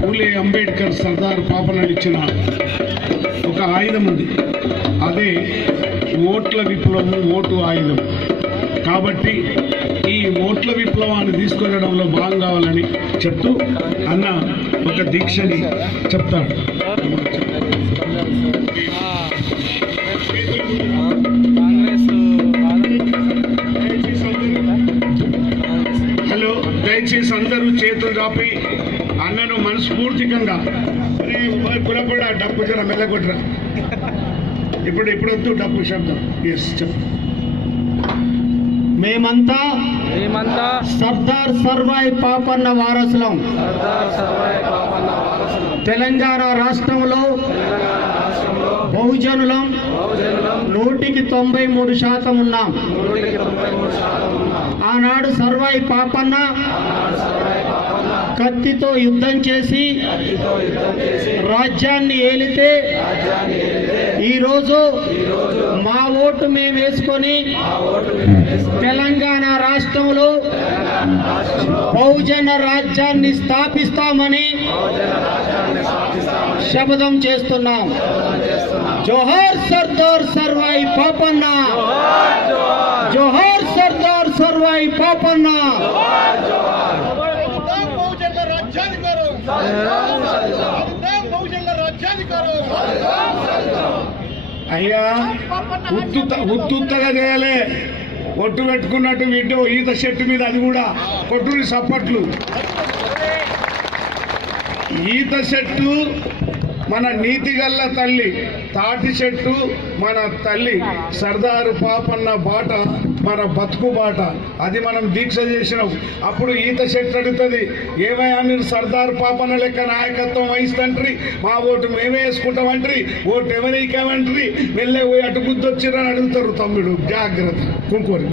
పూలే అంబేద్కర్ సర్దార్ పాపన్నలు ఇచ్చిన ఒక ఆయుధం ఉంది. అదే ఓట్ల విప్లవం, ఓటు ఆయుధం. కాబట్టి ఈ ఓట్ల విప్లవాన్ని తీసుకెళ్లడంలో భాగం కావాలని చెప్తూ అన్న ఒక దీక్షని చెప్తాడు. హలో, దయచేసి అందరూ చేతులు చాపి అన్నను మనస్ఫూర్తికంగా కూడా డబ్బు జర మెల్లగొట్టరా. ఇప్పుడు వద్దు డబ్బు శబ్దం. ఎస్ చెప్పు. మేమంతా సర్దార్ సర్వాయి పాపన్న వారసులం. తెలంగాణ రాష్ట్రంలో బహుజనులం 100% ఉన్నాం. ఆనాడు సర్వాయి పాపన్న కత్తితో యుద్ధం చేసి రాజ్యాన్ని ఏలితే ఈరోజు మా ఓటు మేము వేసుకొని తెలంగాణ రాష్ట్రంలో బహుజన రాజ్యాన్ని స్థాపిస్తామని శపథం చేస్తున్నాం. జోహార్ సర్దార్ సర్వాయి పాపన్న, జోహార్ సర్దార్ సర్వాయి పాపన్న. అయ్యా, ఉత్తుత్తగా చేయాలి. ఒట్టు పెట్టుకున్నట్టు వీడియో ఈత చెట్టు మీద అది కూడా కొట్టుని సప్పట్లు. ఈత చెట్టు మన నీతిగల్ల తల్లి, తాటి చెట్టు మన తల్లి సర్దారు పాపన్న బాట మన బతుకు బాట. అది మనం దీక్ష చేసినాం. అప్పుడు ఈత చెట్టు అడుగుతుంది, ఏమయ్యా మీరు సర్దారు పాపన్న లెక్క నాయకత్వం వహిస్తంట్రి, మా ఓటు మేమే వేసుకుంటామంట్రి, ఓటు ఎవరికేమంట్రి, వెళ్ళే పోయి అటు గుద్దొచ్చిరని అడుగుతారు. తమ్ముడు జాగ్రత్త కుంకోరు.